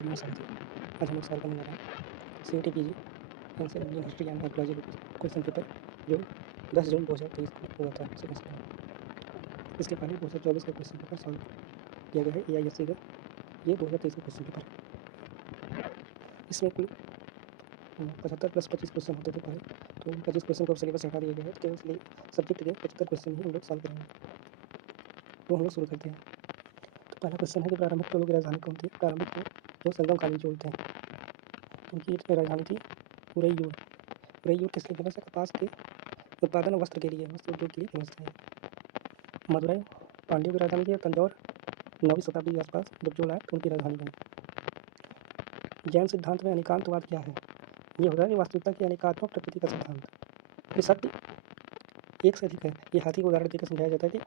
Video साथी आज हम लोग सॉल्व करने जा रहे हैं CET PG ancient Indian history and archaeology question paper जो 10 जून 2023 को हुआ था सेकंड सेमेस्टर। इसके पहले 2024 का क्वेश्चन पेपर सॉल्व किया गया है AISC का। ये 2023 का क्वेश्चन पेपर है। इसमें कुल 75 प्लस 25 क्वेश्चन होते थे पहले, तो 25 क्वेश्चन को अब सिलेबस से हटा दिया गया है, तो केवल सब्जेक्ट के 75 क्वेश्चन ही हम लोग सॉल्व करेंगे। तो हम लोग शुरू करते हैं। तो पहला क्वेश्चन है कि प्रारंभिक चोलों की राजधानी कौन थी। प्रारंभिक जो संगमकालीन चोल थे उनकी राजधानी थी उरैयूर। उरैयूर किसके फेमस है? कपास के उत्पादन और वस्त्र के लिए, वस्त्र उद्योग के लिए फेमस है। मदुरई पांड्यों की राजधानी थी। तंजौर 9वीं शताब्दी के आसपास जब चोल आए तो उनकी राजधानी बनी। जैन सिद्धांत में अनेकांतवाद क्या है? ये होता है कि वास्तविकता की अनेकात्मक प्रकृति का सिद्धांत। ये सत्य एक से अधिक है। ये हाथी को उदाहरण देकर समझाया जाता है कि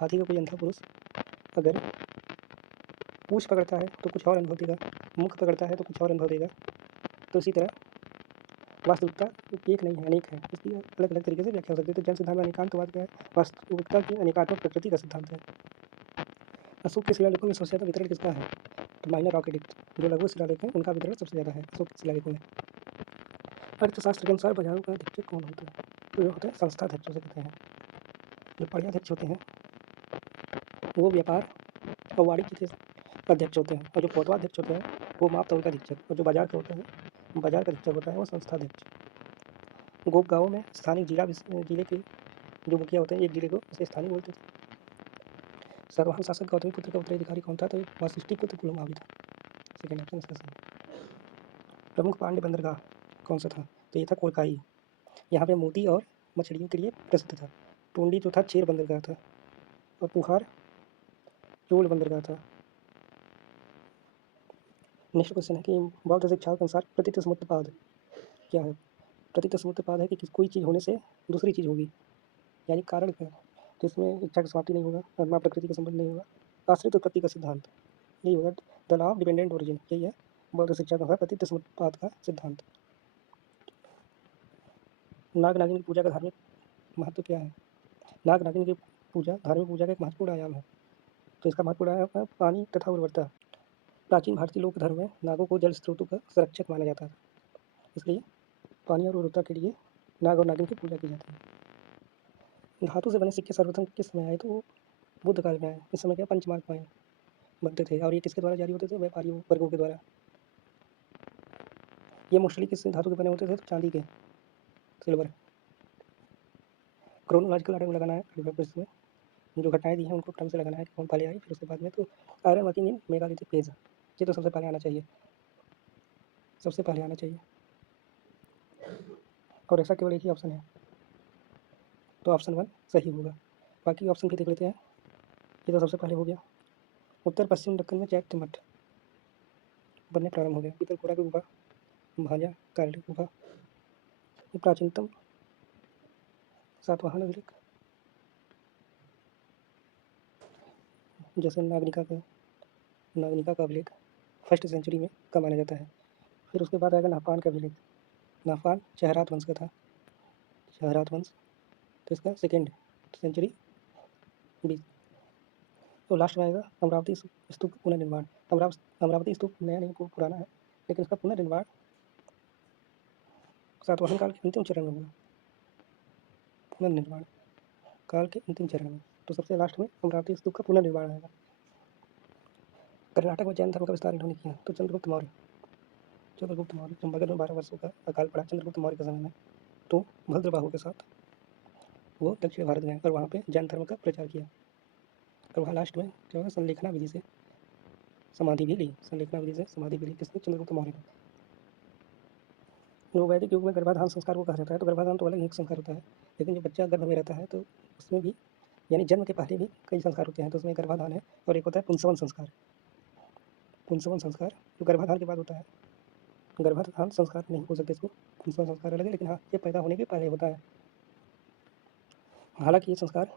हाथी का कोई अंधा पुरुष अगर पूंछ पकड़ता है तो कुछ और अनुभव देगा, मुख पकड़ता है तो कुछ और अनुभव देगा। तो इसी तरह वास्तविकता एक नहीं है, अनेक है। इसकी अलग अलग तरीके से व्याख्या हो सकती है। तो जैन सिद्धांत में अनेकांतवाद क्या है? वास्तविकता की अनेकात्मक प्रकृति का सिद्धांत है। अशोक के शिलालेखों में सबसे ज़्यादा वितरण किसका है? तो माइनर रॉक एडिक्ट जो लघु शिलालेख है उनका वितरण सबसे ज़्यादा है अशोक के शिलालेखों में। अर्थशास्त्र के अनुसार बाजारों का अध्यक्ष कौन होता है? तो जो होता है संस्थाध्यक्ष उसे कहते हैं। जो पर्याध्यक्ष होते हैं वो व्यापार और वाणिज्य के अध्यक्ष होते हैं, और जो पौधवाध्यक्ष होते हैं वो माप तौल का अधीक्षक, और जो बाजार का होता है बाजार का अधीक्षक होता है वो संस्थाध्यक्ष। गोप गाँव में स्थानिक जिले के जो मुखिया होते हैं एक जिले को उसे स्थानीय बोलते थे। सातवाहन शासक गौतमीपुत्र का उत्तराधिकारी कौन था? तो वशिष्ठिपुत्र पुलमावी था। सेकेंड ऑप्शन इसका सही। प्रमुख पांड्य बंदरगाह कौन सा था? तो ये था कोलकाई। यहाँ पे मोती और मछलियों के लिए प्रसिद्ध था। टोंडी जो था चेर बंदरगाह था, और पुहार चोल बंदरगाह था। नेक्स्ट क्वेश्चन है कि बौद्ध शिक्षाओं के अनुसार प्रतीत समुत्पाद क्या है? प्रतीत समुत्पाद है कि कोई चीज़ होने से दूसरी चीज़ होगी, यानी कारण क्या है? तो इसमें इच्छा की समाप्ति नहीं होगा, कर्म प्रकृति का संबंध नहीं होगा, आश्रित उत्पत्ति का सिद्धांत यही होगा। The law of dependent origin यही है बौद्ध शिक्षा का प्रतीत समुत्पाद का सिद्धांत। नाग नागिन की पूजा का धार्मिक महत्व क्या है? नाग नागिन की पूजा धार्मिक पूजा का एक महत्वपूर्ण आयाम है। तो इसका महत्वपूर्ण आयाम है पानी तथा उर्वरता। प्राचीन भारतीय लोक धर्म में नागों को जल स्रोतों का संरक्षक माना जाता था, इसलिए पानी और उर्वरता के लिए नाग और नागिन की पूजा की जाती है। धातु से बने सिक्के सर्वप्रथम किस समय आए? तो वो बुद्ध काल में आए। इस समय क्या पंचमार्क कॉइन बनते थे, और ये किसके द्वारा जारी होते थे? व्यापारियों वर्गों के द्वारा। ये मोस्टली किस धातु के बने होते थे? तो चांदी के, सिल्वर। क्रोनोलॉजिकल ऑर्डर में लगाना है इसमें जो घटनाएं दी हैं उनको क्रम से लगाना है कि कौन पहले आई फिर उसके बाद में। तो iron working in megalithic page ये तो सबसे पहले आना चाहिए, सबसे पहले आना चाहिए, और ऐसा केवल एक ही ऑप्शन है, तो ऑप्शन 1 सही होगा। बाकी ऑप्शन भी देख लेते हैं। ये तो सबसे पहले हो गया। उत्तर पश्चिम दक्कन में चैत्य मठ बनने प्रारंभ हो गया। पीतलखोरा की गुफा, भांजा कारली गुफा। ये प्राचीनतम सातवाहन अभिलेख जैसे नागरिका का अभिलेख फर्स्ट सेंचुरी में का माना जाता है। फिर उसके बाद आएगा नाहपान का अभिलेख। नाहपान चहरात वंश का था, चहरात वंश, तो इसका सेकेंड सेंचुरी 20। तो लास्ट में आएगा अमरावती स्तूप पुनर्निर्माण। अमरावती स्तूप नया नहीं पुराना है, लेकिन इसका पुनर्निर्माण सातवाहन काल के अंतिम चरण में हुआ। पुनर्निर्माण काल के अंतिम चरण में, तो सबसे लास्ट में अमरावती स्तूप का पुनर्निर्माण आएगा। कर्नाटक में जैन धर्म का विस्तार इन्होंने किया। तो चंद्रगुप्त मौर्य चंपारण में 12 वर्षों का अकाल पड़ा चंद्रगुप्त मौर्य के समय में। तो भद्रबाहु के साथ वो दक्षिण भारत गए और वहाँ पे जैन धर्म का प्रचार किया। और वहाँ लास्ट में जो है संलेखना विधि से समाधि भी ली। संलेखना विधि से समाधि भी ली किसने? चंद्रगुप्त मौर्य ने। जो वैदिक युग में गर्भाधान संस्कार को कहा जाता है। तो गर्भाधान तो अलग ही एक संस्कार होता है, लेकिन जब बच्चा गर्भ में रहता है तो उसमें भी, यानी जन्म के पहले भी कई संस्कार होते हैं। तो उसमें गर्भाधान है, और एक होता है पुंसवन संस्कार। पुंसवन संस्कार जो गर्भाधान के बाद होता है। गर्भाधान संस्कार नहीं हो सकते इसको, पुंसवन संस्कार अलग है, लेकिन हाँ ये पैदा होने के पहले होता है। हालांकि ये संस्कार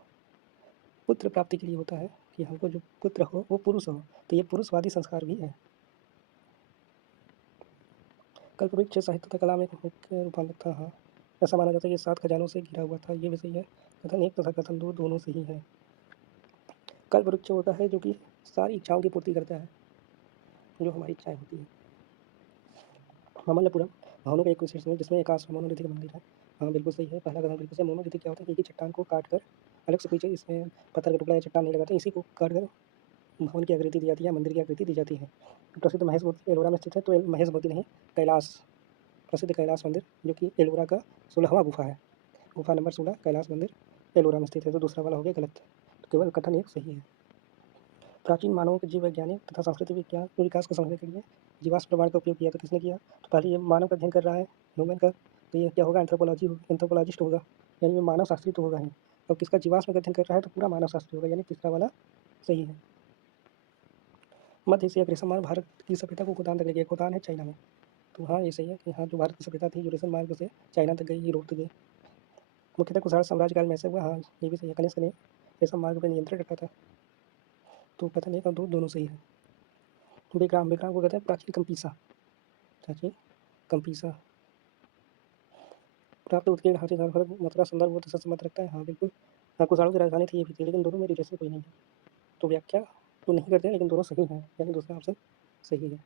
पुत्र प्राप्ति के लिए होता है कि हमको जो पुत्र हो वो पुरुष हो, तो ये पुरुषवादी संस्कार भी है। कल्पवृक्ष साहित्य तथा कला में एक मुख्य रूपांतर था। हाँ, ऐसा माना जाता है कि 7 खजानों से घिरा हुआ था। ये भी सही है। कथन एक तथा कथन दो दोनों सही है। कल्पवृक्ष होता है जो कि सारी इच्छाओं की पूर्ति करता है। जो हमारी इच्छाएँ होती हैं। मामल्लपुरम भावनों का एक विशेष है जिसमें एकाश्र मोनोलिथिक मंदिर है। हाँ, बिल्कुल सही है। पहला कदम बिल्कुल सही। मोनोलिथिक क्या होता है कि एक ही चट्टान को काट कर अलग से पीछे इसमें पत्थर का टुकड़ा या चट्टान नहीं लगाते, इसी को काट कर भवन की आकृति दी जाती है, मंदिर की आकृति दी जाती है। प्रसिद्ध महेश मूर्ति एलोरा में स्थित है, तो महेश मूर्ति नहीं, कैलाश, प्रसिद्ध कैलाश मंदिर जो कि एलोरा का 16वां गुफा है। गुफा नंबर 16 कैलाश मंदिर एलोरा में स्थित है, तो दूसरा वाला हो गया गलत। तो केवल कथन एक सही है। प्राचीन मानवों के जीव वैज्ञानिक तथा संस्कृति विज्ञान के विकास को समझने के लिए जीवाश्म प्रमाण का उपयोग किया। तो किसने किया? तो पहले ये मानव का अध्ययन कर रहा है, ह्यूमन का, तो ये क्या होगा? एंथ्रोपोलॉजिस्ट होगा, यानी ये मानव शास्त्री तो होगा ही। और किसका? जीवाश्म का अध्ययन कर रहा है, तो पूरा मानव शास्त्री होगा, यानी तीसरा वाला सही है। मध्य एशिया रेशम मार्ग भारत की सभ्यता को गोदान तक ले गया। गोदान है चाइना में, तो हाँ ये सही है कि हाँ जो भारत की सभ्यता थी जो रेशम मार्ग से चाइना तक गई, यूरोप तक गई। मुख्यतः कुषाण साम्राज्य काल में ऐसा हुआ। हाँ ये भी सही है। कनिष्क ने रेशम मार्ग पर नियंत्रण रखा था। तो कथन एक और दो दोनों सही है। विक्राम विक्राम को कहते हैं प्राचीन कंपीसा, प्राचीन कंपीसा। प्राप्त उत्कीर्ण हाथी मथुरा संदर्भ वो तो मत रखता है। हाँ बिल्कुल। हाँ कुषाणों की राजधानी थी ये भी थी, लेकिन दोनों में रिलेशन कोई नहीं है, तो व्याख्या तो नहीं करते हैं, लेकिन दोनों सही हैं, यानी दूसरा ऑप्शन सही है।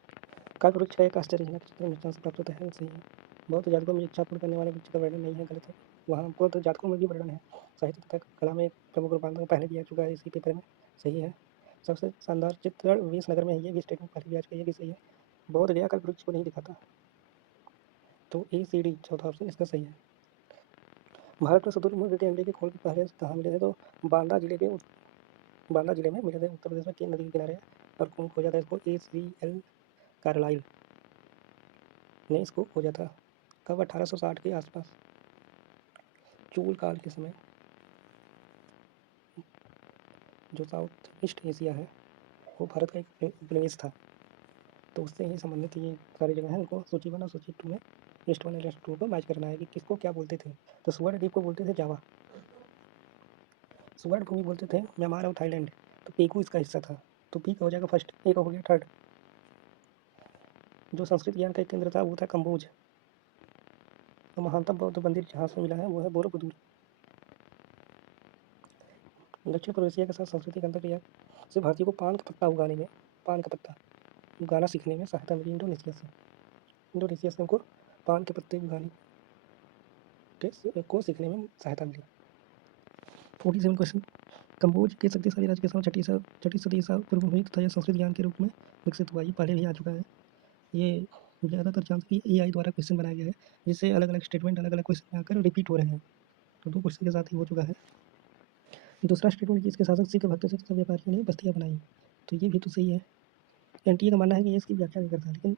काकवृक्ष का एक आश्चर्यजनक चित्र मिष्टान से प्राप्त होता है, सही है। बहुत जातकों में इच्छा पूर्ण करने वाले वृक्ष का वर्णन नहीं है, गलत है। वहाँ हमको तो जातकों में भी वर्णन है। साहित्य तथा कला में प्रमुख रूपांतरण पहले भी आ चुका है इसी पेपर में, सही है। सबसे शानदार चित्रण विसनगर में है, ये भी स्टेटमेंट पहले भी आ चुका है, ये भी सही है। बोध गया कल्पवृक्ष को नहीं दिखाता, तो ACD चौथा ऑप्शन इसका सही है। भारत में शुतुरमुर्ग के अंडे के खोल पहले कहाँ मिले थे? तो बांदा जिले के बांदा जिले में मिले थे, उत्तर प्रदेश में केन नदी के किनारे। और कौन खोजा था इसको? ACL कार्लाइल ने इसको खोजा था। कब? 1860 के आसपास, चूल काल के समय। जो साउथ ईस्ट एशिया है वो भारत का एक उपनिवेश था, तो उससे ही संबंधित ये सारी जगह हैं। उनको सूची 1 और सूची 2 में लिस्ट 1 और लिस्ट 2 को मैच करना है कि किसको क्या बोलते थे। तो सुवर्ण द्वीप को बोलते थे जावा, सुवर्ण भूमि बोलते थे म्यांमार और थाईलैंड, तो पेकू इसका हिस्सा था। तो पी का हो जाएगा फर्स्ट, एक हो गया थर्ड। जो संस्कृत ज्ञान का एक केंद्र था वो था कम्बोज। तो महानतम बौद्ध मंदिर जहाँ से मिला है वो है बोरोबुदुर। दक्षिण पूर्व एशिया के साथ सांस्कृतिक अंतर किया से भारतीयों को पान का पत्ता उगाने में, पान का पत्ता उगाना सीखने में सहायता मिली इंडोनेशिया से। इंडोनेशिया से हमको पान के पत्ते उगाने को सीखने में सहायता मिली। 47 क्वेश्चन। कम्बोज के शक्तिशाली राज्य के समय छठी सदी ईसा पूर्व में हुई तथा यह संस्कृत ज्ञान के रूप में विकसित हुआ। ये पहले भी आ चुका है। ये ज़्यादातर चांस की AI द्वारा क्वेश्चन बनाया गया है, जिससे अलग अलग स्टेटमेंट अलग अलग क्वेश्चन में आकर रिपीट हो रहे हैं। तो 2 क्वेश्चन के साथ ही हो चुका है। दूसरा स्टेटमेंट कि इसके शासक सिख भक्तों से तथा व्यापारियों ने बस्तियाँ बनाई, तो ये भी तो सही है। NTA का मानना है कि ये इसकी व्याख्या नहीं करता, लेकिन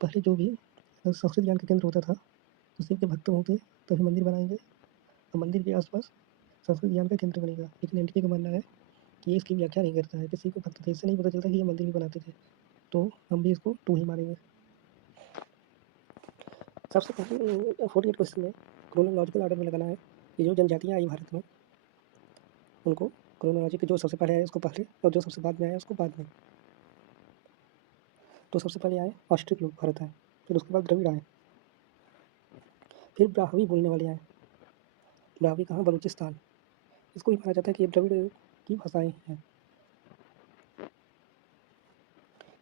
पहले जो भी संस्कृत ज्ञान का केंद्र होता था तो शिव के भक्त होंगे तभी मंदिर बनाएंगे और मंदिर के आसपास संस्कृत ज्ञान का केंद्र बनेगा। लेकिन NTA का मानना है कि ये इसकी व्याख्या नहीं करता है, किसी को भक्त थे, इससे नहीं पता चलता कि ये मंदिर भी बनाते थे, तो हम भी इसको 2 ही मानेंगे। सबसे पहले 48 क्वेश्चन में क्रोनोलॉजिकल ऑर्डर में लगाना है कि जो जनजातियाँ आई भारत में उनको क्रोनोलॉजी के जो सबसे पहले आए उसको पहले और जो सबसे बाद में आए उसको बाद में। तो सबसे पहले आए ऑस्ट्रिक लोग भारत आए, फिर उसके बाद द्रविड़ आए, फिर ब्राह्वी बोलने वाले आए। ब्राह्वी कहाँ? बलूचिस्तान। इसको भी माना जाता है कि ये द्रविड़ की भाषाएँ हैं।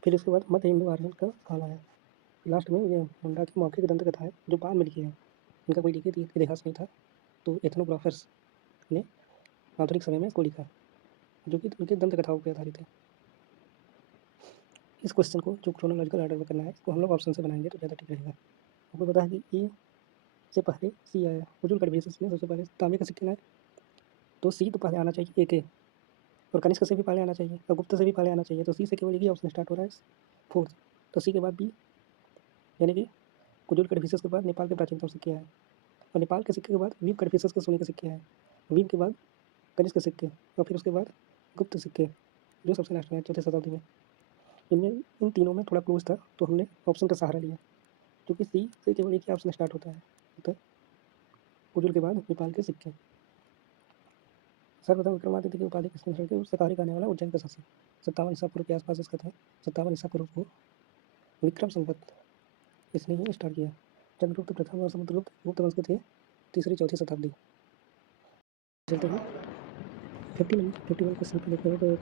फिर उसके बाद मध्य हिंदू आर्यन का काल आया। लास्ट में ये मुंडा की मौखिक दंत कथा है जो बाद में लिखी है, इनका कोई लिखित इतिहास नहीं था, तो एथनोग्राफर्स ने आधुनिक समय में इसको लिखा, जो कि उनकी दंत कथाओं पर आधारित है। इस क्वेश्चन को जो क्रोनोलॉजिकल ऑर्डर में करना है इसको हम लोग ऑप्शन से बनाएंगे तो ज़्यादा ठीक रहेगा। आपको पता है कि ए से पहले सी आया, हुजूर कड़बीस में सबसे पहले तांबे का सिक्का है, तो सी तो पहले आना चाहिए ए के, और कनिष्क से भी पहले आना चाहिए और गुप्त से भी पहले आना चाहिए, तो सी से केवल एक ही ऑप्शन स्टार्ट हो रहा है फोर्थ, तो सी के बाद बी, यानी कि कुजुल कड़फिसस के बाद नेपाल के प्राचीनतम सिक्के आए, और नेपाल के सिक्के के बाद वीव कड़फिसस के सोने के सिक्के आए, वीव के बाद कनिष्क के सिक्के, और फिर उसके बाद गुप्त सिक्के जो सबसे लास्ट में आए 4वीं शताब्दी में। इनमें इन तीनों में थोड़ा क्लोज था, तो हमने ऑप्शन का सहारा लिया, क्योंकि सी से केवल एक ही ऑप्शन स्टार्ट होता है, तो कुजुल के बाद नेपाल के सिक्के। सर्वप्रथम विक्रमादित्य की उपाधि किसने ग्रहण की? उससे कार्य करने वाला उज्जैन का शासक 57 ईसा पूर्व के आसपास इसका था। 57 ईसा पूर्व को विक्रम संवत इसने ही स्टार्ट किया। चंद्रगुप्त प्रथम और समुद्रगुप्त गुप्त वंश के थे 3री-4थी शताब्दी। चलते हैं 51 क्वेश्चन पे देखते हैं, तो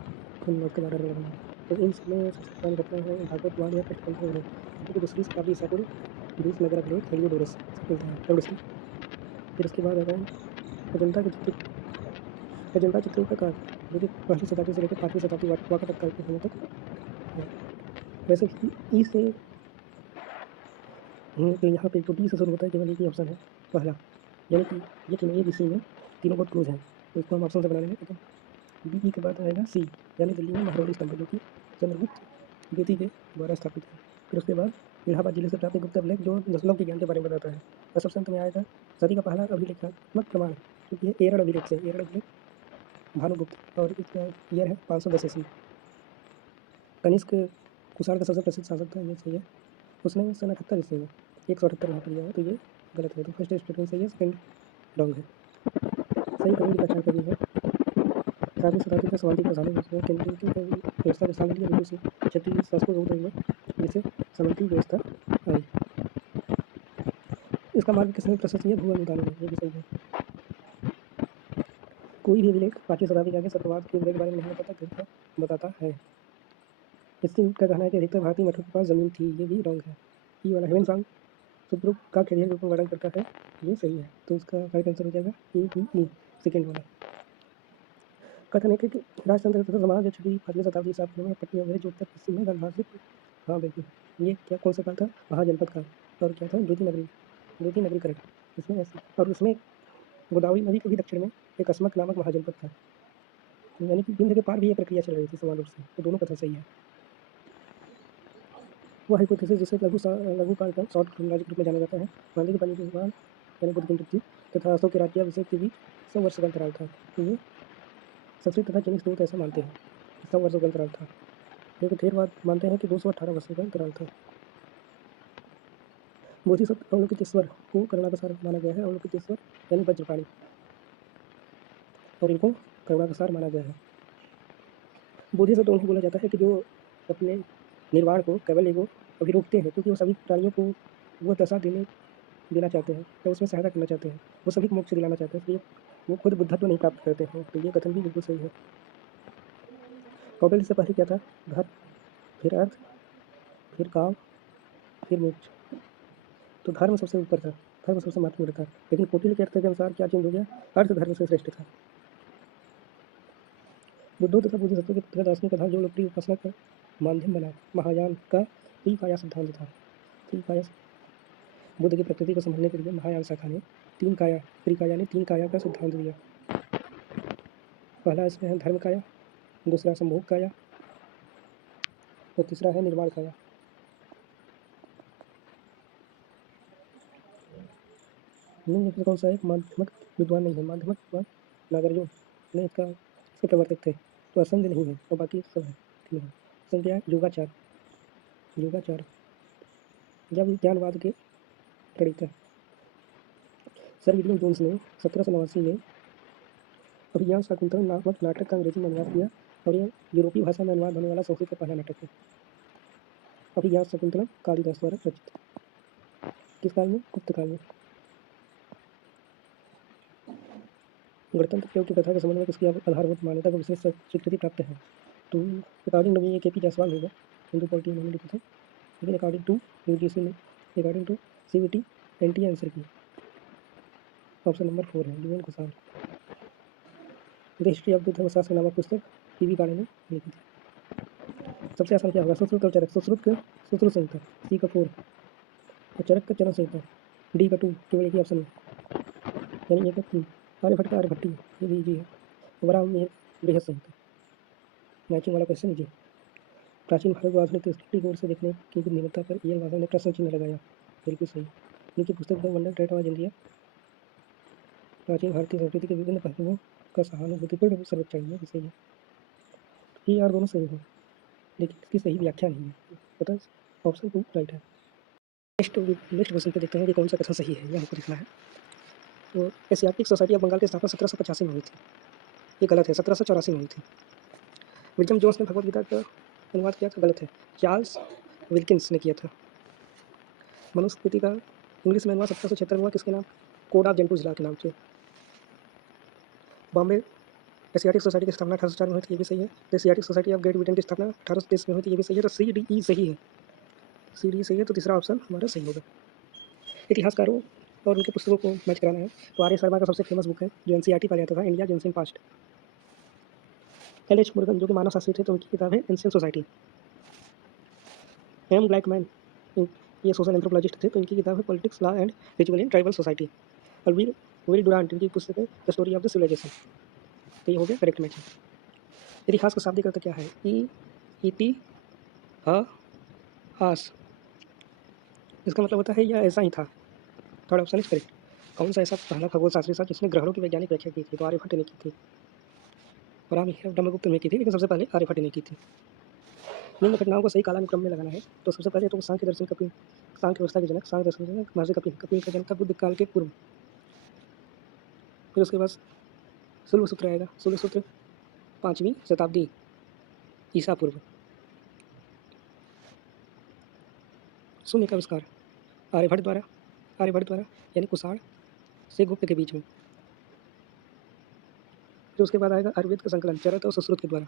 हम लोग के बारे में लगाना है। तो इन सब में सबसे पुरानी घटना है भागवत पुराण या कष्टपंजर है, जो कि दूसरी शताब्दी ईसा पूर्व 20 नगर अभिलेख हेलियोडोरस से मिलता है हेरोडोटस। फिर उसके बाद आता है अजंता के चित्र अजंता चित्रों का काल, जो कि पहली शताब्दी से लेकर 5वीं शताब्दी वाकाटक काल के समय तक है। वैसे ई से तो यहाँ पे जो डी से शुरू होता है केवल एक ही ऑप्शन है पहला, यानी कि ये तीनों ए बी सी में तीनों बहुत क्लोज हैं, तो इसको हम ऑप्शन से बना लेंगे। तो बी के बाद आएगा सी, यानी दिल्ली में महरौली स्तंभ, जो कि चंद्रगुप्त द्वितीय के द्वारा स्थापित है। फिर उसके बाद इलाहाबाद जिले से प्राप्त गुप्त अभिलेख, जो दशलोक के ज्ञान के बारे में बताता है। और सबसे अंत में आएगा सदी का पहला अभिलेखात्मक प्रमाण, क्योंकि ये एरड़ अभिलेख से एरड़ अभिलेख भानुगुप्त, और इसका ईयर है 510 ईस्वी। कनिष्क कुषाण का सबसे प्रसिद्ध शासक था, ये सही है। उसने सन 78 ईस्वी में 178 यहाँ पर दिया है, तो ये गलत है। तो फर्स्ट स्टेटमेंट सही है, सेकंड रॉन्ग है। सही कभी की पहचान करनी है। 7वीं शताब्दी का समांतिक प्रसारण, जिसमें केंद्रीय की व्यवस्था के स्थान लिया बिंदु से क्षत्रिय शासकों को होते हुए जिसे समंती व्यवस्था आई। इसका मार्ग किसने प्रशस्त किया? भू अनुदान में, ये भी सही है। कोई भी अभिलेख 5वीं शताब्दी के आगे सत्यवाद के उदय के बारे में नहीं बताता है। इससे का कहना है कि अधिकतर भारतीय मठों के पास जमीन थी, ये भी रॉन्ग है। ई वाला हेवन सांग सुद्रुप का खेलिया के रूप में वर्णन करता है, ये सही है। तो इसका राइट आंसर हो जाएगा ए बी ई, सेकेंड वाला। कथन है कि राजतंत्र तथा समाज छठी 5वीं शताब्दी ईसा पूर्व में पट्टी अंग्रेज उत्तर पश्चिम में गंधवार से, हाँ बिल्कुल। ये क्या कौन सा काल था? महाजनपद काल। और क्या था? द्वितीय नगरीकरण। इसमें ऐसे, और उसमें गोदावरी नदी के भी दक्षिण में एक अस्मक नामक महाजनपद था, यानी कि बिंद के पार भी ये प्रक्रिया चल रही थी समान रूप से। तो दोनों कथन सही है। वह हाइपोथेसिस जिसे लघु काल का शॉर्ट क्रोनोलॉजी के रूप में जाना जाता है, गांधी के पानी के बाद यानी बुद्ध की मृत्यु तथा अशोक के राज्याभिषेक के बीच 100 वर्ष का अंतराल था। तो ये संस्कृत तथा चीनी स्रोत ऐसा मानते हैं, 100 वर्षों का अंतराल था। लेकिन थेरवाद मानते हैं कि 218 वर्षों का अंतराल था। बोधिसत्व अवलोकितेश्वर को करुणाप्रसार माना गया है, अवलोकितेश्वर यानी वज्रपाणी, और इनको करुणाप्रसार माना गया है। बोधिसत्व उन्हें बोला जाता है कि जो अपने निर्वाण को, कैवल्य को अभी रोकते हैं, क्योंकि वो सभी प्राणियों को वो दशा देना चाहते हैं, या उसमें सहायता करना चाहते हैं, वो सभी को मोक्ष दिलाना चाहते हैं, इसलिए वो खुद बुद्धत्व नहीं प्राप्त करते हैं। तो ये कथन भी बिल्कुल सही है। कौटिल्य से पहले क्या था? धर्म, फिर अर्थ, फिर काम, फिर मोक्ष। तो धर्म सबसे ऊपर था, धर्म सबसे महत्वपूर्ण था, लेकिन कौटिल्य के अर्थ के अनुसार क्या चेंज हो गया? अर्थ धर्म से श्रेष्ठ था। बुद्धों तथा बोधिसत्वों के पुत्र दार्शनिक कथा जो लोकप्रिय उपासना का माध्यम बना, महायान का त्रिकाया सिद्धांत था। त्रिकाया, बुद्ध की प्रकृति को समझने के लिए महायान शाखा ने त्रिकाया ने 3 काया का सिद्धांत दिया। पहला इसमें है धर्म काया, दूसरा संभोग काया, और तीसरा है निर्वाण काया। निम्न कौन सा एक माध्यमिक विद्वान नहीं है? माध्यमिक विद्वान नागार्जुन ने इसके प्रवर्तक थे, तो असंध नहीं है, और बाकी सब है, ठीक है। संज्ञा योगाचार या विज्ञानवाद के प्रणेता सर विलियम जोन्स ने 1789 में अभिज्ञान शाकुंतलम नामक नाटक का अंग्रेजी में अनुवाद किया, और यह यूरोपीय भाषा में अनुवाद होने वाला संस्कृत का पहला नाटक है। अभिज्ञान शाकुंतलम कालिदास द्वारा रचित। किस काल में? गुप्त काल में। गणतंत्र प्रयोग की कथा के संबंध में किसकी आधारभूत मान्यता को विशेष स्वीकृति प्राप्त है? तो according to K P Jayaswal होगा, हिंदू पॉलिटी उन्होंने लिखा था, लेकिन अकॉर्डिंग टू यूजीसी ने, according to CVT NTA answer key. Option number 4 है D N Kushal. The history of the Dharmashastra नामक पुस्तक पीवी काणे ने लिखी थी। सबसे आसान क्या होगा? सुश्रुत और चरक। सुश्रुत संहिता, सी का 4, और चरक का चरण संहिता, डी का 2, केवल एक ही ऑप्शन है, यानी एक 3। आर्यभट्ट का आर्यभट्टी, ये भी इजी है। वराह में बृहद संहिता, मैचिंग वाला क्वेश्चन इजी। प्राचीन भारत को आधुनिक दृष्टिकोण से देखने की बुद्धिमत्ता पर ईएल वासव ने प्रश्न चिन्ह लगाया, बिल्कुल सही। इनकी पुस्तक the wonder trait of India प्राचीन भारतीय संस्कृति के विभिन्न पहलुओं का सहानुभूतिपूर्ण सर्वेक्षण है, सही है। ये यार दोनों सही है, लेकिन इसकी सही व्याख्या नहीं है, पता। ऑप्शन 2 राइट है। नेक्स्ट क्वेश्चन पे देखते हैं कि कौन सा कथन सही है, यह हमको देखना है। तो एशियाटिक सोसाइटी ऑफ बंगाल की स्थापना 1785 में हुई थी, ये गलत है, 1784 में हुई थी। विलियम जोन्स ने भगवद गीता का अनुवाद किया था, गलत है, चार्ल्स विल्किंस ने किया था। मनुस्मृति का इंग्लिश में अनुवाद 1776 में हुआ, किसके नाम? कोड ऑफ जेंटू जिला के नाम से। बॉम्बे एशियाटिक सोसाइटी की स्थापना 1804 में हुई थी, ये भी सही है। तो Asiatic society of great Britain की स्थापना 1823 में हुई थी, ये भी सही है। तो CDE सही है, CDE सही है, तो तीसरा ऑप्शन हमारा सही होगा। इतिहासकारों और उनके पुस्तकों को मैच कराना है तो आर्य शर्मा का सबसे फेमस बुक है जो NCERT का आता था, India ancient past. LH Murugan जो कि मानव शास्त्री थे, तो उनकी किताब है एंशिएंट सोसाइटी। M ब्लैकमैन ये सोशल एंथ्रोपोलॉजिस्ट थे, तो इनकी किताब है politics, law and ritual in tribal society. और विल डुरांट इनकी पुस्तक है the story of the civilisation. तो ये हो गया करेक्ट मैच। इतिहास का शाब्दिक अर्थ क्या है? इति ह आस, इसका मतलब होता है यह ऐसा ही था। Third option is correct. कौन सा ऐसा पहला खगोल शास्त्री था जिसने ग्रहों की वैज्ञानिक व्याख्या की थी? तो आर्यभट्ट ने की थी, ब्रह्मगुप्त ने की थी, लेकिन सबसे पहले आर्यभट्ट ने की थी। निम्न घटनाओं को सही कालानुक्रम में लगाना है, तो सबसे पहले तो सांख्य दर्शन कपिल, सांख्य व्यवस्था के जनक सांख्य दर्शन के जनक महर्षि कपिल, कपिल का जन्म था बुद्ध काल के पूर्व। फिर उसके बाद शुल्ब सूत्र आएगा, शुल्ब सूत्र 5वीं शताब्दी ईसा पूर्व। शून्य का आविष्कार आर्यभट्ट द्वारा, यानी कुषाण से गुप्त के बीच में। फिर उसके बाद आएगा आयुर्वेद का संकलन चरक और सुश्रुत के द्वारा,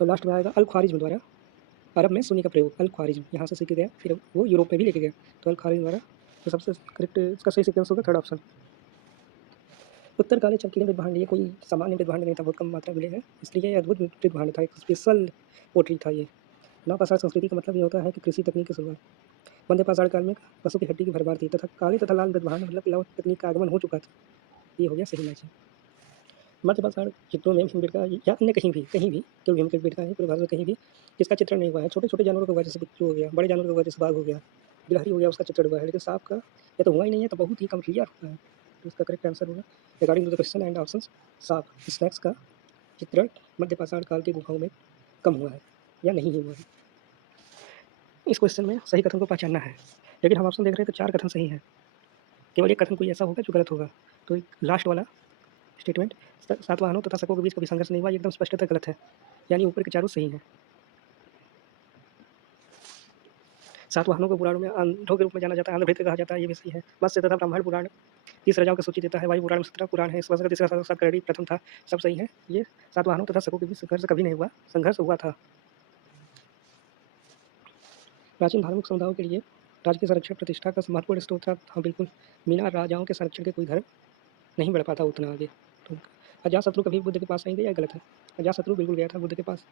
और लास्ट में आएगा अल ख्वारिज्म द्वारा। अरब में शून्य का प्रयोग अल ख्वारिज्म यहाँ से सीख गया, फिर वो यूरोप में भी लेके गया, तो अल ख्वारिज्म द्वारा। तो सबसे करेक्ट इसका सही सीक्वेंस होगा थर्ड ऑप्शन। उत्तर काले चमकीले मृदभांड, ये कोई सामान्य मृदभांड नहीं था, बहुत कम मात्रा मिले हैं, इसलिए ये अद्भुत मृदभांड था, एक स्पेशल पोट्री था ये। नवपाषाण संस्कृति का मतलब ये होता है कि कृषि तकनीक की शुरुआत। मध्य पाषाण काल में पशु की हड्डी की भरमार थी, तथा काले तथा लाल मृदभांड मतलब लौह तकनीक का आगमन हो चुका था। ये हो गया सही मैच। मध्य पाषाण चित्रों में भीमबेटका या अन्य कहीं भी केवल भीमबेटका है, पूरे भारत में कहीं भी जिसका चित्रण नहीं हुआ है। छोटे छोटे जानवरों का हुआ, जैसे बिच्छू हो गया, बड़े जानवरों का हुआ जैसे बाघ हो गया, गिलहरी हो गया, उसका चित्रण हुआ है, लेकिन सांप का या तो हुआ ही नहीं है तो बहुत ही कम रेयर हुआ है। तो इसका करेक्ट आंसर होगा according to the question and option सांप स्नैक्स का चित्रण मध्य पाषाण काल की गुफाओं में कम हुआ है या नहीं हुआ है। इस क्वेश्चन में सही कथन को पहचानना है, लेकिन हम ऑप्शन देख रहे हैं तो 4 कथन सही है, केवल एक कथन कोई ऐसा होगा जो गलत होगा। तो लास्ट वाला स्टेटमेंट 7 वाहनों तथा शकों के बीच कभी संघर्ष नहीं हुआ, एकदम स्पष्टतः गलत है, यानी ऊपर के चारों सही हैं। 7 वाहनों को पुराणों में आंध्रों के रूप में जाना जाता है, आंध्रभृत्य कहा जाता है, ये भी सही है। मत्स्य तथा ब्राह्मण पुराण 30 राजाओं की सूची देता है, वायु पुराण में 17 पुराण है, इस वर्ष का तीसरा सातकर्णी प्रथम था, सब सही है। ये 7 वाहनों तथा शकों के बीच संघर्ष कभी नहीं हुआ, संघर्ष हुआ था। प्राचीन धार्मिक समुदायों के लिए राज्य की संरक्षण प्रतिष्ठा का महत्वपूर्ण स्रोत था। हाँ बिल्कुल, बिना राजाओं के संरक्षण के कोई धर्म नहीं बढ़ पाता उतना आगे। तो अजातशत्रु कभी बुद्ध के पास नहीं गया, गलत है। अजातशत्रु बिल्कुल गया था बुद्ध के पास।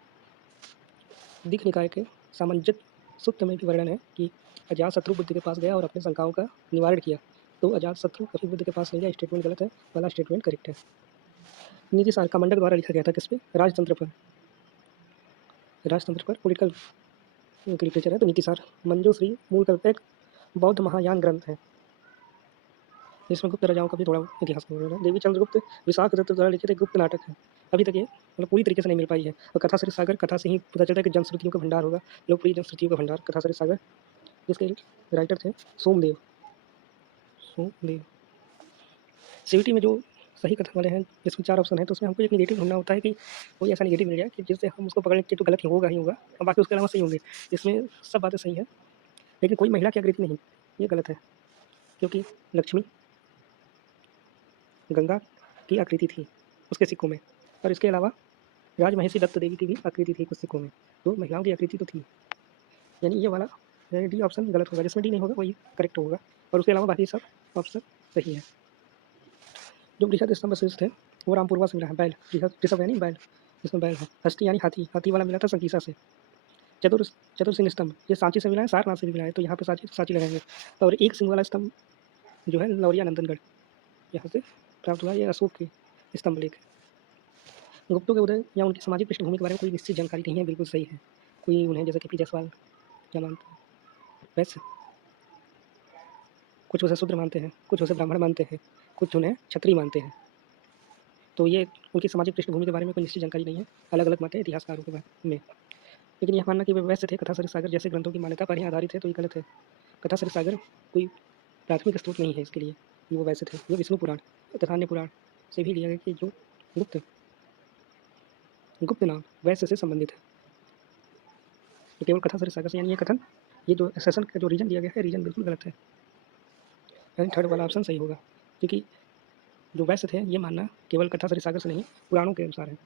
दीघ निकाय के सामंजस्य सूत्र में भी वर्णन है कि अजातशत्रु बुद्ध के पास गया और अपने शंकाओं का निवारण किया। तो अजातशत्रु कभी बुद्ध के पास नहीं गया, स्टेटमेंट गलत है, वाला स्टेटमेंट करेक्ट है। नीति सार का मंडक द्वारा लिखा गया था किस पे? राजतंत्र पर, पॉलिटिकल लिटरेचर है, तो नीति सार मंजूश्री मूल का एक बौद्ध महायान ग्रंथ है, जिसमें गुप्त राजाओं का भी थोड़ा इतिहास है। देवी चंद्रगुप्त विशाख दत्त द्वारा लिखित एक गुप्त नाटक है, अभी तक ये मतलब पूरी तरीके से नहीं मिल पाई है। और कथा श्री सागर, कथा से ही पता चलता है कि जनश्रुतियों का भंडार होगा, लोकप्रिय जनश्रुतियों का भंडार कथा श्री सागर, जिसके राइटर थे सोमदेव। CVT में जो सही कथन वाले हैं, जिसमें 4 ऑप्शन है, तो उसमें हमको एक नेगेटिव ढूंढना होता है कि कोई ऐसा नेगेटिव मिल जाए कि जिससे हम उसको पकड़ के तो गलत ही होगा और बाकी उसके अलावा सही होंगे। इसमें सब बातें सही हैं, लेकिन कोई महिला की आकृति नहीं, ये गलत है, क्योंकि लक्ष्मी गंगा की आकृति थी उसके सिक्कों में, और इसके अलावा राजमहेशी दत्त देवी की भी आकृति थी कुछ सिक्कों में, तो महिलाओं की आकृति तो थी, यानी ये वाला डी ऑप्शन गलत होगा, जिसमें डी नहीं होगा वही करेक्ट होगा, और उसके अलावा बाकी सब ऑप्शन सही है। जो बृहद स्तंभ शीर्ष थे वो रामपुरवा से मिला है, बैल, ऋषभ यानी बैल, जिसमें बैल है। हस्ती यानी हाथी, हाथी वाला मिला था संकीसा से। चतुर सिंह स्तंभ ये सांची से मिला है, सारनाथ से भी मिला है, तो यहाँ पे सांची लगाएंगे। और एक सिंह वाला स्तंभ जो है लौरिया नंदनगढ़, यहाँ से प्राप्त हुआ, ये अशोक के स्तंभ लेख। गुप्तों के उदय या उनकी सामाजिक पृष्ठभूमि के बारे में कोई निश्चित जानकारी नहीं है, बिल्कुल सही है। कोई उन्हें जैसे KP जायसवाल क्या मानते हैं, वैसे कुछ उसे शूद्र मानते हैं, कुछ उसे ब्राह्मण मानते हैं, कुछ उन्हें क्षत्रिय मानते हैं, तो ये उनकी सामाजिक पृष्ठभूमि के बारे में कोई निश्चित जानकारी नहीं है, अलग अलग मत है इतिहासकारों के बारे में। लेकिन यह मानना कि वे वैसे थे, कथा श्री सागर जैसे ग्रंथों की मान्यता पर ही आधारित है, तो ये गलत है। कथा श्री सागर कोई प्राथमिक स्रोत नहीं है इसके लिए कि वो वैसे थे। ये विष्णु पुराण तथा अन्य पुराण से भी लिया गया कि जो गुप्त नाम वैसे से संबंधित है, तो केवल कथा श्री सागर से, यानी ये कथन, ये जो सेशन का जो रीजन दिया गया है, रीजन बिल्कुल गलत है, यानी थर्ड वाला ऑप्शन सही होगा, क्योंकि जो वैश्य थे ये मानना केवल कथा सरिसागर से नहीं पुराणों के अनुसार है।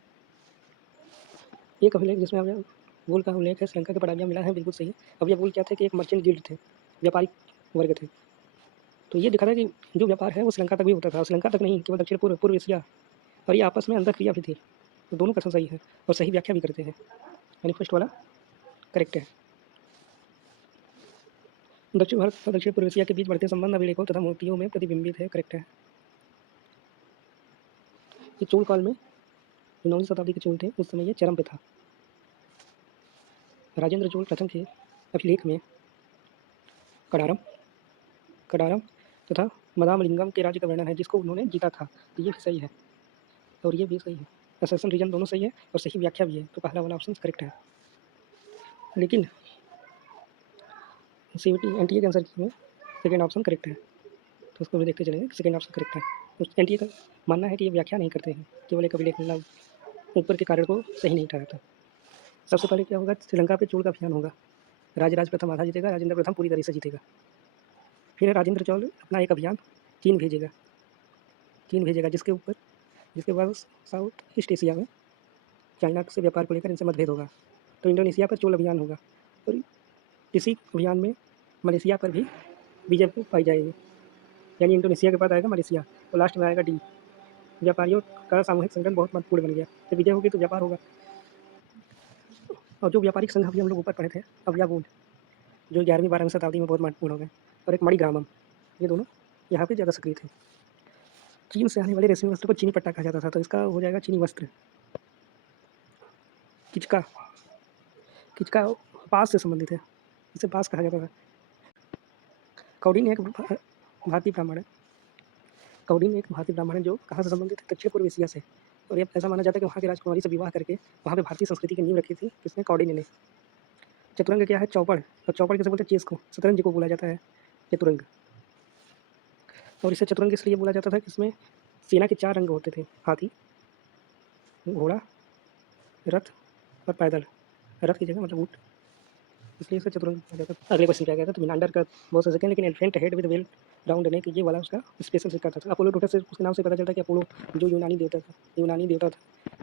एक अभिलेख जिसमें अव्यवोल का उल्लेख है श्रीलंका के पटाबिया मिला है, बिल्कुल सही है। अव्यवोल क्या थे कि एक मर्चेंट गिल्ड थे, व्यापारिक वर्ग थे। तो ये दिखा था कि जो व्यापार है वो श्रीलंका तक भी होता था, श्रीलंका तक नहीं केवल दक्षिण पूर्व पूर्व एशिया, और ये आपस में अंतरक्रिया भी थी। तो दोनों कथन सही है और सही व्याख्या भी करते हैं, यानी फर्स्ट वाला करेक्ट है। दक्षिण भारत तथा दक्षिण पूर्व एशिया के बीच बढ़ते संबंध अभिलेखों तथा मूर्तियों में प्रतिबिंबित है, करेक्ट है। ये चोल काल में जो 9वीं शताब्दी के चोल थे उस समय ये चरम पे था। राजेंद्र चोल प्रथम के अभिलेख में कडारम कडारम तथा मदामलिंगम के राज्य का वर्णन है जिसको उन्होंने जीता था, तो ये भी सही है और ये भी सही है। असर्सन रीजन दोनों सही है और सही व्याख्या भी है, तो पहला वाला ऑप्शन करेक्ट है। लेकिन सीवीटी एनटीए के आंसर की में सेकेंड ऑप्शन करेक्ट है, तो उसको भी देखते चलेंगे। सेकेंड ऑप्शन करेक्ट है। उस एनटीए का मानना है कि ये व्याख्या नहीं करते हैं, केवल एक अभिलेख मिलना ऊपर के कारण को सही नहीं ठहराता। सबसे पहले क्या होगा, श्रीलंका पे चोल का अभियान होगा, राजराज प्रथम आधा जीतेगा, राजेंद्र प्रथम पूरी तरह से जीतेगा। फिर राजेंद्र चोल अपना एक अभियान चीन भेजेगा जिसके बाद साउथ ईस्ट एशिया में चाइना से व्यापार को लेकर इनसे मतभेद होगा, तो इंडोनेशिया पर चोल अभियान होगा और इसी अभियान में मलेशिया पर भी विजय पाई जाएगी, यानी इंडोनेशिया के बाद आएगा मलेशिया और लास्ट में आएगा डी। व्यापारियों का सामूहिक संगठन बहुत महत्वपूर्ण बन गया, जब विजय होगी तो व्यापार होगा। और जो व्यापारिक संघ अभी हम लोग ऊपर पढ़े थे अव्यावोल, जो 11वीं-12वीं शताब्दी में बहुत महत्वपूर्ण हो गए, और एक मणिग्रामम, ये दोनों यहाँ पे ज़्यादा सक्रिय थे। चीन से आने वाले रेशमी वस्त्र को चीनी पट्टा कहा जाता था, तो इसका हो जाएगा चीनी वस्त्र। किचका किचका पास से संबंधित है, इसे पास कहा जाता था। कौडिन एक भारतीय ब्राह्मण है, कौडिन एक भारतीय ब्राह्मण है जो कहाँ से संबंधित है, दक्षिण पूर्व एशिया से, और ये ऐसा माना जाता है कि वहाँ की राजकुमारी से विवाह करके वहाँ पे भारतीय संस्कृति की नींव रखी थी किसने, कौडिन्य ने। चतुरंग क्या है, चौपड़, और चौपड़ किसे बोलते हैं, चेस को, शतरंज को बोला जाता है चतुरंग। और इसे चतुरंग इसलिए बोला जाता था कि इसमें सेना के 4 रंग होते थे, हाथी, घोड़ा, रथ और पैदल। रथ की जगह मतलब ऊँट, इसलिए इसे चतुरंग कहा जाता था। अगले क्वेश्चन क्या कहता है, तो मिनांडर का बहुत से सेकंड, लेकिन elephant head with well round neck, ये वाला उसका स्पेशल सिक्का था। अपोलो टोटस से उसके नाम से पता चलता है कि अपोलो जो यूनानी देवता था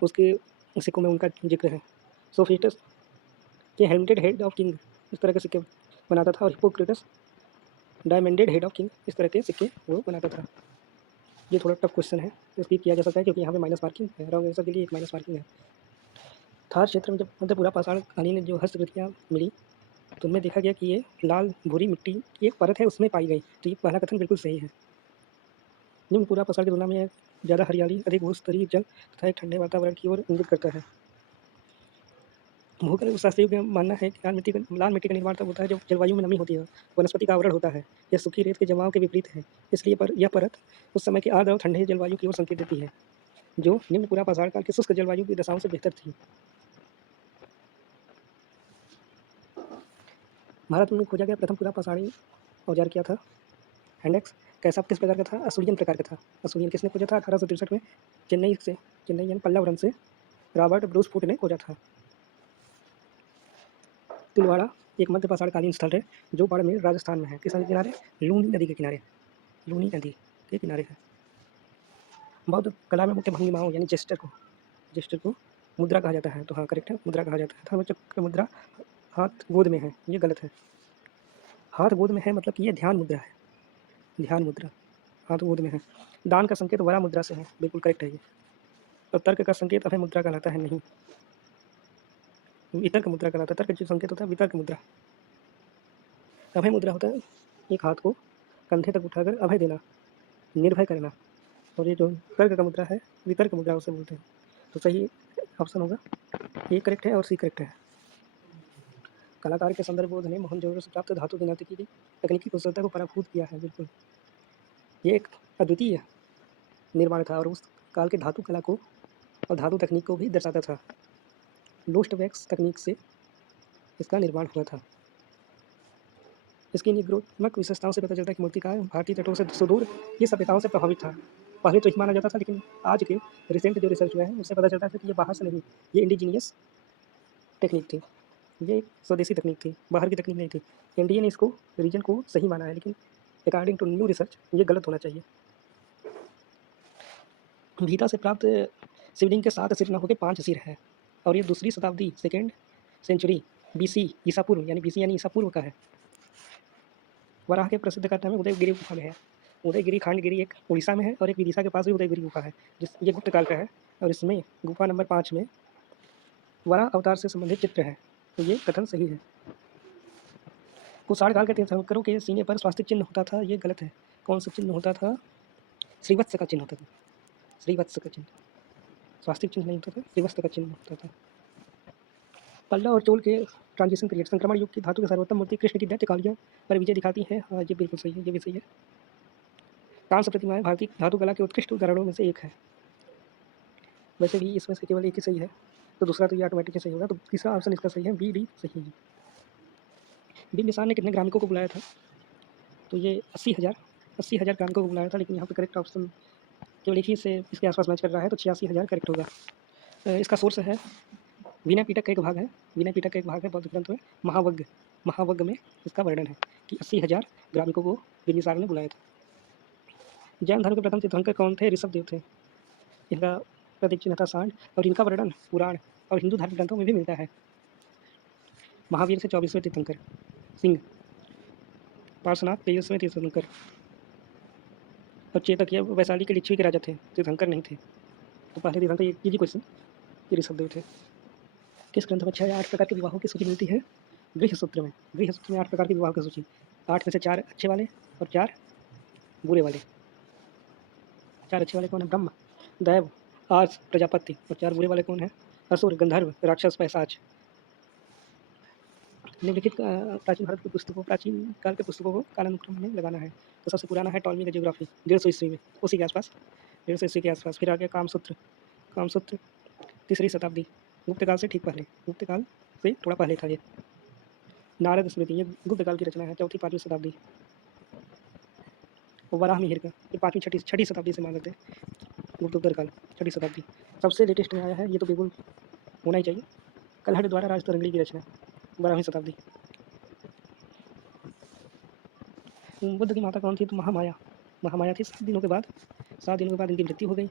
उसके सिक्कों में उनका जिक्र है। सोफिस्टस के हेलमेटेड हेड ऑफ किंग, इस तरह के सिक्के बनाता था, और हिपोक्रेटस डायमंडेड हेड ऑफ किंग, इस तरह के सिक्के वो बनाता था। ये थोड़ा टफ क्वेश्चन है, स्किप किया जा सकता है क्योंकि यहाँ पे माइनस मार्किंग है, रॉन्ग आंसर के लिए एक माइनस मार्किंग है। थार क्षेत्र में जब मध्यपुरा पाषाण कालीन जो हस्तकृतियाँ मिली तो उनमें देखा गया कि ये लाल भूरी मिट्टी की एक परत है उसमें पाई गई, तो ये पहला कथन बिल्कुल सही है। निम्नपुरा पाषाण की तुलना में ज़्यादा हरियाली, अधिक भूस्तरीय जल तथा एक ठंडे वातावरण की ओर इंगित करता है। भूगर्भ शास्त्रियों का मानना है कि लाल मिट्टी का निर्माण तब होता है जब जलवायु में नमी होती है, वनस्पति का आवरण होता है। यह सूखी रेत के जमाव के विपरीत है, इसलिए यह परत उस समय की आर्द्र और ठंडे जलवायु की ओर संकेत देती है, जो निम्नपुरा पाषाण काल की शुष्क जलवायु की दशाओं से बेहतर थी। भारत में खोजा गया प्रथम पुरा पाषाणी औजार क्या था, हैंडेक्स। कैसा किस प्रकार का था, असूरियन प्रकार का था। असूरियन किसने खोजा था, 1863 में चेन्नई यानी पल्लवरम से रॉबर्ट ब्रूस फूट ने खोजा था। तिलवाड़ा एक मध्य पाषाणकालीन स्थल है जो बाड़मेर राजस्थान में है, किस नदी के किनारे, लूनी नदी के किनारे, लूनी नदी के किनारे है। बौद्ध कला में मुख्य भंगिमाओं यानी जेस्टर को मुद्रा कहा जाता है, तो हाँ करेक्ट है, मुद्रा कहा जाता है। धर्मचक्र मुद्रा हाथ गोद में है, ये गलत है। हाथ गोद में है मतलब कि ये ध्यान मुद्रा है, ध्यान मुद्रा हाथ गोद में है। दान का संकेत वरा मुद्रा से है, बिल्कुल करेक्ट है ये। और तर्क का संकेत अभय मुद्रा कहलाता है, नहीं, वितर्क मुद्रा कहलाता है। तर्क जो संकेत होता है वितर्क मुद्रा। अभय मुद्रा होता है एक हाथ को कंधे तक उठाकर अभय देना, निर्भय करना, और ये जो तर्क का मुद्रा है वितर्क मुद्रा उसे बोलते हैं, तो सही ऑप्शन होगा ए करेक्ट है और सी करेक्ट है। कलाकार के संदर्भ बोध ने मोहनजोदड़ो से प्राप्त धातु गिनती की तकनीकी कुशलता को पराभूत किया है, बिल्कुल। ये एक अद्वितीय निर्माण था और उस काल के धातु कला को और धातु तकनीक को भी दर्शाता था। लोस्ट वैक्स तकनीक से इसका निर्माण हुआ था। इसकी निग्रोत्मक विशेषताओं से पता चलता है कि मूर्तिकार भारतीय तटों से सुदूर ये सभ्यताओं से प्रभावित था। पहले तो यही माना जाता था, लेकिन आज के रिसेंट जो रिसर्च हुआ है उससे पता चलता है कि ये बाहर से नहीं, ये इंडिजीनियस टेक्निक थी, ये स्वदेशी तकनीक थी, बाहर की तकनीक नहीं थी। एनडीए ने इसको रीजन को सही माना है, लेकिन अकॉर्डिंग टू न्यू रिसर्च ये गलत होना चाहिए। भीता से प्राप्त शिवलिंग के 7 सिर न होकर 5 सिर है और ये दूसरी शताब्दी सेकेंड सेंचुरी बीसी ईसा पूर्व यानी बीसी यानी ईसा पूर्व का है। वराह के प्रसिद्ध कथा में उदयगिरी गुफा में है। उदयगिरी खंडगिरी एक उड़ीसा में है और एक विदिशा के पास भी उदयगिरी गुफा है, जिस ये गुप्त काल का है और इसमें गुफा नंबर 5 में वराह अवतार से संबंधित चित्र है। तो ये कथन सही है। कुषाण काल के तीर्थंकरों के सीने पर स्वास्तिक चिन्ह होता था, ये गलत है। कौन सा चिन्ह होता था? श्रीवत्स का चिन्ह होता था। श्रीवत्स का चिन्ह, स्वास्तिक चिन्ह नहीं होता था, श्रीवत्स का चिन्ह होता था। पल्लव और चोल के ट्रांजिशन पीरियड संक्रमण युग की धातु की सर्वोत्तम मूर्ति कृष्ण की दैत्य कालिया पर विजय दिखाती है। हाँ, ये बिल्कुल सही है, ये भी सही है। कांस्य प्रतिमाएं भारतीय धातु कला के उत्कृष्ट उदाहरणों में से एक है। वैसे भी इसमें से केवल एक ही सही है, तो दूसरा तो ये ऑटोमेटिक ही सही होगा, तो तीसरा ऑप्शन इसका सही है, बी डी सही है। बिंबिसार ने कितने ग्रामीणों को बुलाया था? तो ये 80,000 ग्रामीणों को बुलाया था, लेकिन यहाँ पे करेक्ट ऑप्शन केवल एक ही से इसके आसपास मैच कर रहा है, तो 86,000 करेक्ट होगा। इसका सोर्स है विनय पिटक का एक भाग है, विनय पिटक का एक भाग है बौद्ध ग्रंथ में, महावग्ग। महावग्ग में इसका वर्णन है कि 80,000 ग्रामीणों को बिंबिसार ने बुलाया था। जैन धर्म के प्रथम तीर्थंकर कौन थे? ऋषभ देव थे। इनका प्रतीक चिन्ह था सांड और इनका वर्णन पुराण और हिंदू धर्म ग्रंथों में भी मिलता है। महावीर से 24वें तीर्थंकर, सिंह। पार्श्वनाथ 23वें तीर्थंकर और चेतक ये वैशाली के लिच्छवी के राजा थे, तीर्थंकर नहीं थे। तो पहले तीर्थंकर ये इजी क्वेश्चन, ये ऋषभ देव थे। किस ग्रंथ में 6 या 8 प्रकार के विवाहों की सूची मिलती है? गृहसूत्र में। गृहसूत्र में 8 प्रकार के विवाह की सूची, 8 में से 4 अच्छे वाले और 4 बुरे वाले। 4 अच्छे वाले कौन है? ब्रह्म, दैव, आर्स, प्रजापति। और 4 बुरे वाले कौन है? असुर, गंधर्व, राक्षस, पैशाच। निम्नलिखित प्राचीन भारत की पुस्तकों, प्राचीन काल के पुस्तकों को कालानुक्रम में लगाना है। तो सबसे पुराना है टॉलमी का जियोग्राफी, 150 ईस्वी में, उसी के आसपास, 150 ईस्वी के आसपास। फिर आ गया कामसूत्र, कामसूत्र 3री शताब्दी, गुप्त काल से ठीक पहले, गुप्त काल से थोड़ा पहले था ये। नारद स्मृति, ये गुप्त काल की रचना है, 4री-5वीं शताब्दी। वराह मिहिर का, ये 5वीं 6ठी शताब्दी से मान लेते हैं, गुप्तोत्तर काल, 6ठी शताब्दी। सबसे लेटेस्ट में आया है, ये तो बिल्कुल होना ही चाहिए, कल्हड़ द्वारा राजतरंगी की रचना, 12वीं शताब्दी। बुद्ध की माता कौन थी? तो महामाया, महामाया थी। 7 दिनों के बाद इनकी मृत्यु हो गई।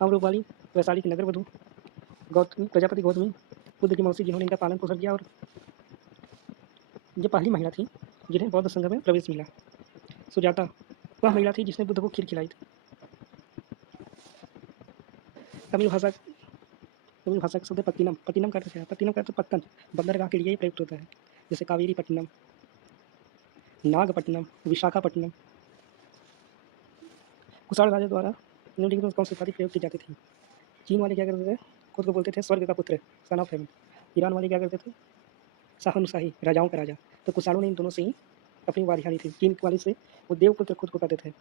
अमरूपाली, वैशाली की नगर वधू। गौतमी, प्रजापति गौतमी, बुद्ध की मौसी, जिन्होंने इनका पालन पोषण किया और ये पहली महिला थी जिन्हें बौद्ध संघ में प्रवेश मिला। सुजाता, वह महिला थी जिसने बुद्ध को खीर खिलाई थी। तमिल भाषा का शब्द पत्तिनम, पत्तिनम का अर्थ है, पत्तिनम का अर्थ पत्तन, बंदरगाह के लिए प्रयुक्त होता है, जैसे कावेरी पट्टनम, नागपट्टनम, विशाखापट्टनम। कुषाण राजा द्वारा निम्नलिखित में कौन सी उपाधि प्रयोग की जाती थी? चीन वाले क्या करते थे? खुद को बोलते थे स्वर्ग का पुत्र, सन ऑफ हेवन। ईरान वाले क्या करते थे? शाहनुशाही, राजाओं का राजा। तो कुषाणों ने इन दोनों से ही अपनी उपाधियाँ ली थी। चीन वाले से वो देवपुत्र खुद को कहते थे,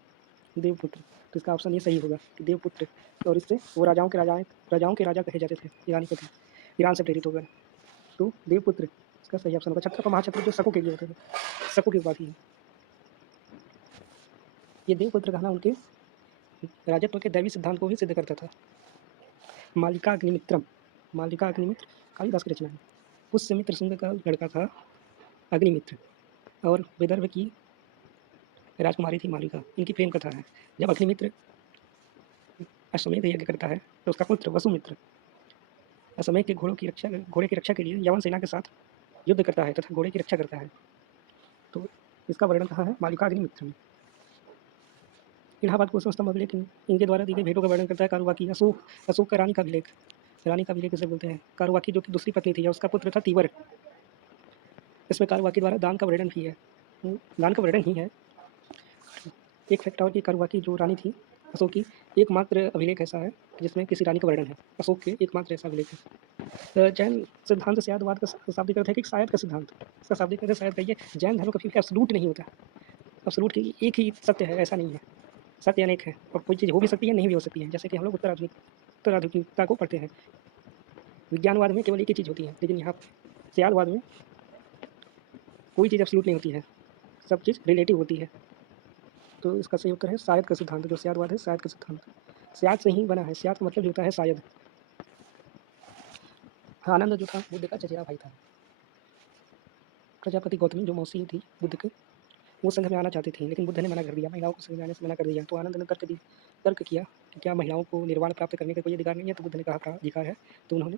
देवपुत्र। तो इसका ऑप्शन ये सही होगा कि देवपुत्र, और इससे वो राजाओं के राजा कहे जाते थे, ईरानी पति, ईरान से प्रेरित होकर। तो देवपुत्र इसका सही ऑप्शन होगा। छत्रप महाक्षत्र जो शकों के लिए होते थे, शकों की उपाधि है। ये देवपुत्र कहना उनके राजत्व के दैवी सिद्धांत को भी सिद्ध करता था। मालिका अग्निमित्रम, मालिका अग्निमित्र कालिदास की रचना है। पुष्यमित्र सिंह का लड़का था अग्निमित्र और विदर्भ की राजकुमारी थी मालिका। इनकी प्रेम कथा है। जब अग्निमित्र अश्वमेध यज्ञ करता है तो उसका पुत्र वसुमित्र अश्वमेध के घोड़े की रक्षा के लिए यवन सेना के साथ युद्ध करता है तथा घोड़े की रक्षा करता है। तो इसका वर्णन कहाँ है? मालिका अग्निमित्र में। इलाहाबाद कुसुम स्तंभ अभिलेख इनके द्वारा दी गई भेंटों का वर्णन करता है। कारुवाकी, अशोक का रानी का अभिलेख, रानी का अभिलेख इसे बोलते हैं। कारुवाकी जो कि दूसरी पत्नी थी, उसका पुत्र था तीवर। इसमें कारुवाकी द्वारा दान का वर्णन भी है, दान का वर्णन ही है। एक फैक्ट और कि कारुवाकी जो रानी थी अशोक की, एकमात्र अभिलेख ऐसा है जिसमें किसी रानी का वर्णन है, अशोक के एकमात्र ऐसा अभिलेख है। जैन सिद्धांत शायदवाद का शाब्दिक अर्थ है कि शायद का सिद्धांत, इसका शाब्दिक अर्थ शायद कहिए। जैन धर्म कभी भी एब्सोल्यूट नहीं होता, एब्सोल्यूट की एक ही सत्य है, ऐसा नहीं है। सत्य अनेक है और कोई चीज़ हो भी सकती है, नहीं भी हो सकती है। जैसे कि हम लोग उत्तराधुनिकता को पढ़ते हैं। विज्ञानवाद में केवल एक ही चीज़ होती है, लेकिन यहाँ शायदवाद में कोई चीज़ एब्सोल्यूट नहीं होती है, सब चीज़ रिलेटिव होती है। तो इसका सही उत्तर है शायद का सिद्धांत। जो शायदवाद है, शायद का सिद्धांत शायद से ही बना है। शायद का मतलब होता है शायद। आनंद जो था बुद्ध का चचेरा भाई था। प्रजापति गौतमी जो मौसी थी बुद्ध के, वो संघ में आना चाहती थी, लेकिन बुद्ध ने मना कर दिया, महिलाओं को संघ में आने से मना कर दिया। तो आनंद ने तर्क किया कि क्या महिलाओं को निर्वाण प्राप्त करने का कोई अधिकार नहीं है? तो बुद्ध ने कहा अधिकार है। तो उन्होंने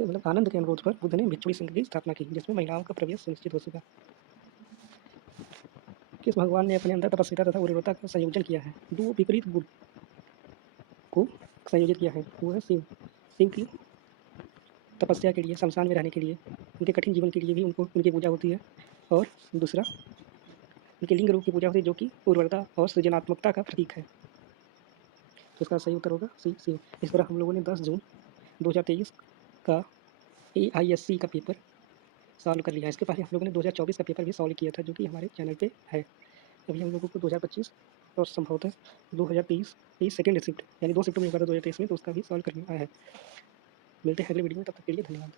मतलब आनंद के अनुरोध पर बुद्ध ने भिक्षुणी संघ की स्थापना की, जिसमें महिलाओं का प्रवेश सुनिश्चित हो सका। किस भगवान ने अपने अंदर तपस्विता तथा उर्वरता का संयोजन किया है? दो विपरीत गुण को संयोजित किया है, वो है शिव। शिव की तपस्या के लिए, शमशान में रहने के लिए, उनके कठिन जीवन के लिए भी उनकी पूजा होती है। और दूसरा उनके लिंग रूप की पूजा होती है, जो कि उर्वरता और सृजनात्मकता का प्रतीक है। तो इसका सही उत्तर होगा सी शिव। इस तरह हम लोगों ने 10 जून 2023 का AISC का पेपर सॉल्व कर लिया। इसके पहले हम लोगों ने 2024 का पेपर भी सॉल्व किया था, जो कि हमारे चैनल पे है। अभी हम लोगों को 2025 और संभवतः 2023 की सेकेंड शिफ्ट यानी 2 शिफ्ट में होगा था 2023 में, तो उसका भी सॉल्व करना है। मिलते हैं अगले वीडियो में, तब तक के लिए धन्यवाद।